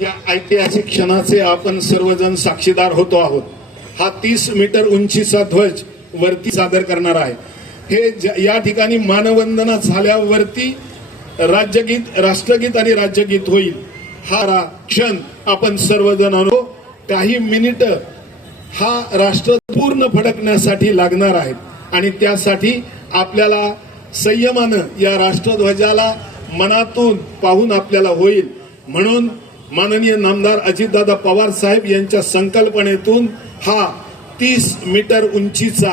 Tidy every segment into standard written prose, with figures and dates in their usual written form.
या ऐतिहासिक क्षणाचे आपण सर्वजण साक्षीदार होतो आहोत। हा 30 मीटर उंचीचा ध्वज वरती सादर करणार आहे। हे या ठिकाणी मानवंदना झाल्यावरती राज्यगीत, राष्ट्रगीत आणि राज्यगीत होईल। हा क्षण आपण सर्वजण काही मिनिट हा राष्ट्र पूर्ण फडकण्यासाठी लागणार आहेत आणि त्यासाठी आपल्याला संयमानं या राष्ट्रध्वजाला मनातून पाहून आपल्याला होईल। म्हणून माननीय नामदार अजितदादा पवार साहेब यांच्या संकल्पनेतून हा 30 मीटर उंचीचा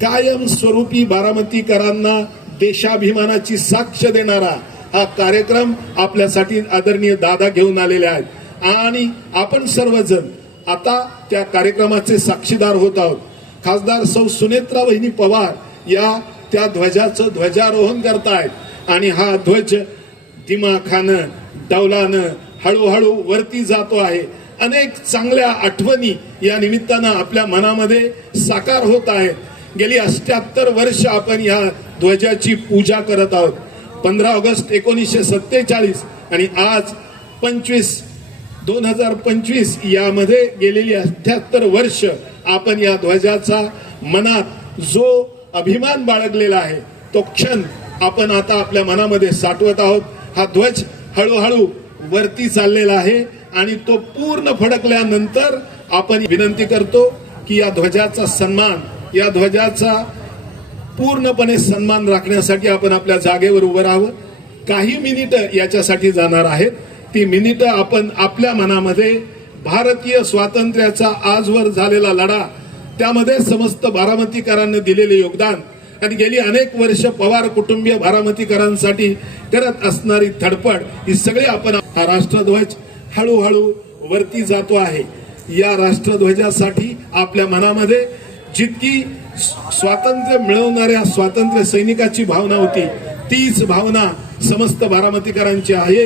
कायमस्वरूपी बारामतीकरांना देशाभिमानाची साक्ष देणारा हा कार्यक्रम आपल्यासाठी आदरणीय दादा घेऊन आलेले आहेत आणि आपण सर्वजण आता त्या कार्यक्रमाचे साक्षीदार होत आहोत। खासदार सौ सुनेत्रा वहिनी पवार या त्या ध्वजाचं ध्वजारोहण करतायत आणि हा ध्वज दिमाखानं डौलानं हळूहळू वरती जातो आहे। अनेक चांगल्या आठवणी या निमित्तानं आपल्या मनामध्ये साकार होत आहेत। गेली 78 वर्ष आपण या ध्वजाची पूजा करत आहोत। 15 ऑगस्ट 1947 आणि आज 2025 यामध्ये गेलेली 78 वर्ष आपण या ध्वजाचा मनात जो अभिमान बाळगलेला आहे तो क्षण आपण आता आपल्या मनामध्ये साठवत आहोत। हा ध्वज हळूहळू वरती चाललेला आहे आणि तो पूर्ण फडकल्यानंतर आपण विनंती करतो की या ध्वजाचा सन्मान, या ध्वजाचा पूर्णपणे सन्मान राखण्यासाठी आपण आपल्या जागेवर उभं राहावं। काही मिनिट याच्यासाठी जाणार आहेत। ती मिनिट आपण आपल्या मनामध्ये भारतीय स्वातंत्र्याचा आजवर झालेला लढा, त्यामध्ये समस्त बारामतीकरांनी दिलेले योगदान आणि गेली अनेक वर्ष पवार कुटुंबीय बारामतीकरांसाठी करत असणारी धडपड, ही सगळी आपण हा राष्ट्रध्वज हळूहळू वरती जातो आहे। या राष्ट्रध्वजासाठी आपल्या मनामध्ये जितकी स्वातंत्र्य मिळवणाऱ्या स्वातंत्र्य सैनिकाची भावना होती तीच भावना समस्त बारामतीकरांची आहे।